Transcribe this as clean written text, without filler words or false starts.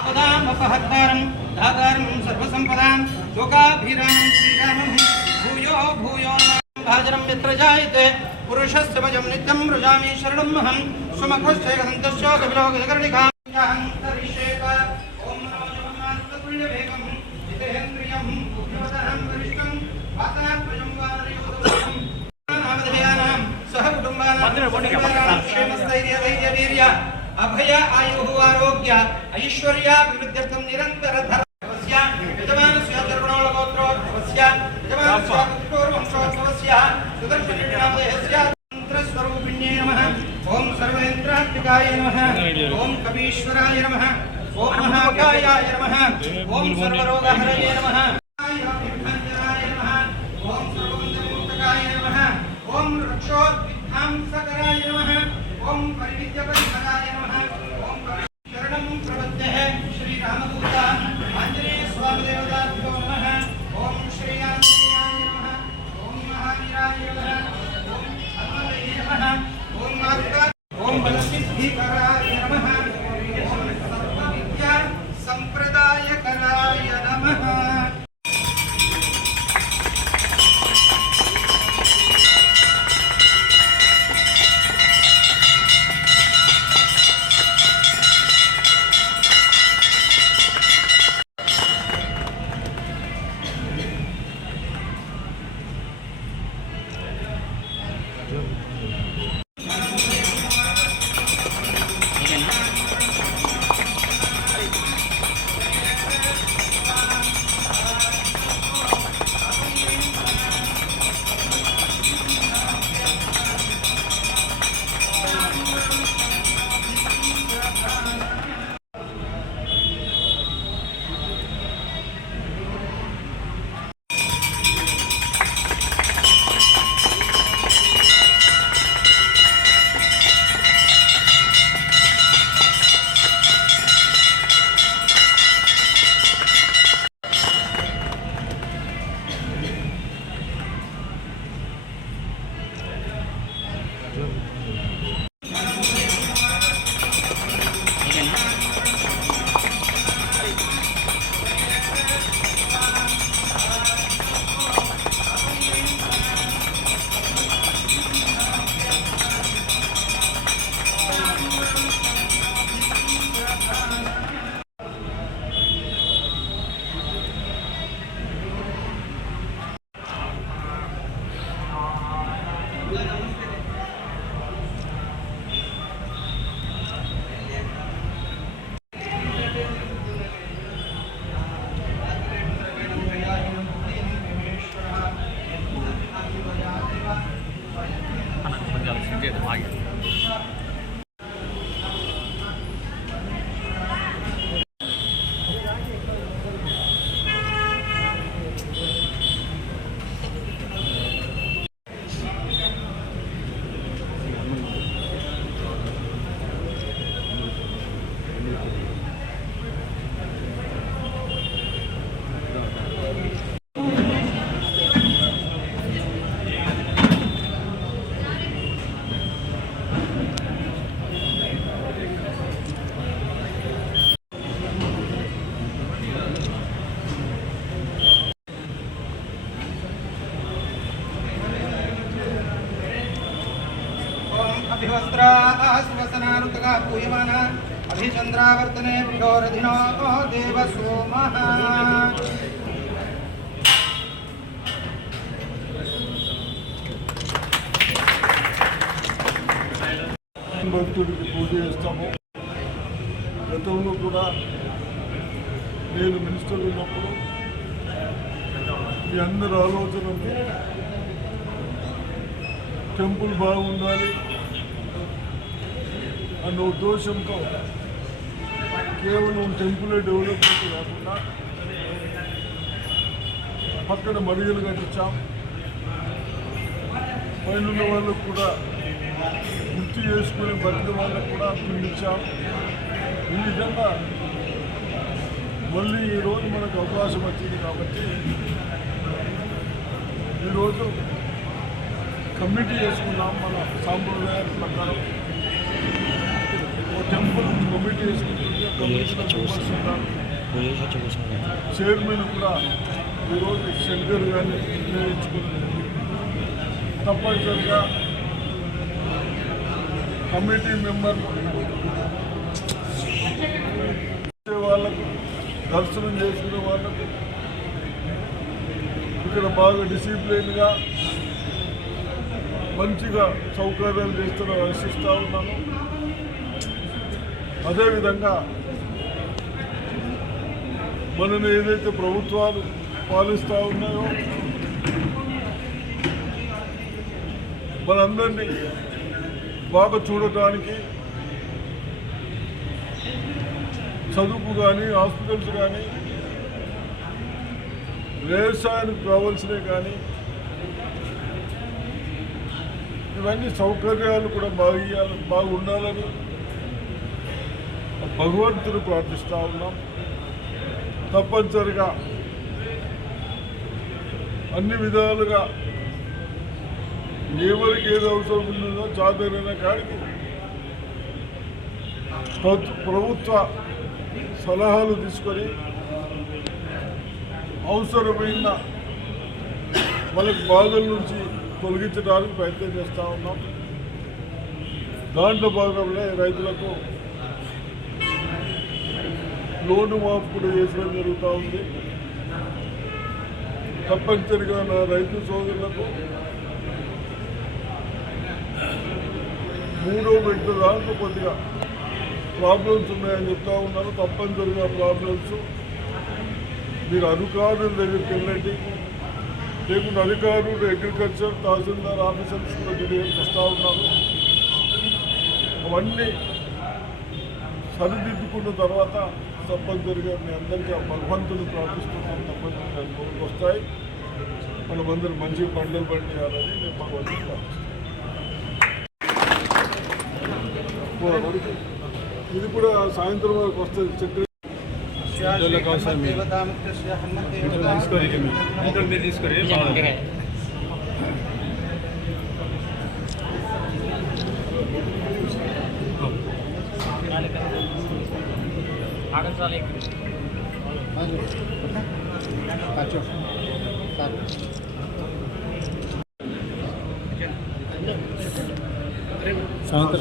आपदामपहर्तारं दातारं सर्वसंपदां लोकाभिरामं श्रीरामं भूयो भूयो भाजनं यत्र जायते पुरुषस्य भजं नित्यं व्रजामि शरणमहं सुमखश्चैकदन्तस्य कपिलोकजकर्णिकां तरिष्येत ॐ नमो जगन्नाथपुण्यवेगं जितेन्द्रियं बुद्धिवदनं वरिष्ठं वातात्मजं वानरयोधं नामधेयानां सह कुटुम्बानां क्षेमस्थैर्यधैर्यवीर्य अभय आयु आरोग्य ऐश्वर्याभिवृद्ध्यर्थं निरंतर धर्मस्य यजमानस्य सर्वणोलगोत्रोद्भवस्य यजमानस्य पुत्रोर्वंशोद्भवस्य सुदर्शननामदेहस्य मंत्रस्वरूपिण्ये नमः ओम सर्वेन्द्रात्मिकाय नमः ओम कवीश्वराय नमः ओम महाकायाय नमः ओम सर्वरोगहरये नमः ओम सर्वबन्धमुक्तकाय नमः ओम रक्षोद्विध्वंसकराय नमः ओम परिविद्यपरिहराय नमः ओम शरणं प्रपद्यः श्री रामदूत आंजनेय स्वामी देवताभ्यो नमः ओम श्री आंजनेयाय नमः ओम महावीराय नमः ओम हनुमते नमः ओम मातृका ओम बलसिद्धिकराय नमः ओम सर्वविद्या संप्रदायकराय नमः अभिवस्त्रास्वसनानुतगा पूयमाना अभिचन्द्रावर्तने पिडोरधिनो देव सोमः భక్తుడికి పూజ చేస్తాము. గతంలో కూడా నేను మినిస్టర్ ఉన్నప్పుడు మీ అందరి ఆలోచనలు టెంపుల్ బాగుండాలి అన్న ఉద్దేశంతో కేవలం టెంపుల్ డెవలప్మెంట్ కాకుండా పక్కన మరుగులు కట్టించాం. పైన వాళ్ళకు కూడా గుర్తు చేసుకుని బతికే వాళ్ళకు కూడా పిలిచాం. ఈ విధంగా మళ్ళీ ఈరోజు మనకు అవకాశం వచ్చింది కాబట్టి ఈరోజు కమిటీ చేసుకున్నాం. మన సాంప్రదాయాల ప్రకారం టెంపుల్ కమిటీ చేసుకుంటుంటే చైర్మన్ కూడా ఈరోజు శంకర్ గారిని నిర్ణయించుకున్నది. తప్పనిసరిగా కమిటీ మెంబర్లు వాళ్ళకు దర్శనం చేసుకునే వాళ్ళకు ఇక్కడ బాగా డిసిప్లిన్గా మంచిగా సౌకర్యాలు చేస్తున్న ఆశిస్తూ ఉన్నాను. అదేవిధంగా మనని ఏదైతే ప్రభుత్వాలు పాలిస్తూ ఉన్నాయో మనందరినీ బాగా చూడటానికి చదువుకు కానీ హాస్పిటల్స్ కానీ వ్యవసాయానికి కావాల్సినవి కానీ ఇవన్నీ సౌకర్యాలు కూడా బాగుండాలని భగవంతుడు ప్రార్థిస్తూ ఉన్నాం. తప్పనిసరిగా అన్ని విధాలుగా ఎవరికి ఏది అవసరం ఉందో చాదరైన కాడికి ప్రభుత్వ సలహాలు తీసుకొని అవసరమైన వాళ్ళకి బాధల నుంచి తొలగించడానికి ప్రయత్నం చేస్తూ ఉన్నాం. దాంట్లో భాగంలో రైతులకు లోను మాఫ్ కూడా చేసడం జరుగుతూ ఉంది. తప్పనిసరిగా నా రైతు సోదరులకు 3వ విడత దాంట్లో కొద్దిగా ప్రాబ్లమ్స్ ఉన్నాయని చెప్తా ఉన్నాను. తప్పనిసరిగా ప్రాబ్లమ్స్ మీరు అధికారుల దగ్గరికి వెళ్ళండి, లేకుంటే అధికారులు అగ్రికల్చర్ తహసీల్దార్ ఆఫీసర్స్ కూడా దగ్గరికి వస్తూ ఉన్నారు. అవన్నీ సరిదిద్దుకున్న తర్వాత తప్పనిసరిగా మీ అందరికీ ఆ భగవంతుని ప్రార్థిస్తున్నాం. తప్పనిసరిగా అనుభవంకి వస్తాయి. మనమందరూ మంచి పంటలు పండించాలని నేను భగవంతుని ప్రార్థిస్తున్నాను. ఇది కూడా సాయంత్రం వరకు వస్తుంది. చక్ర సాయంత్రం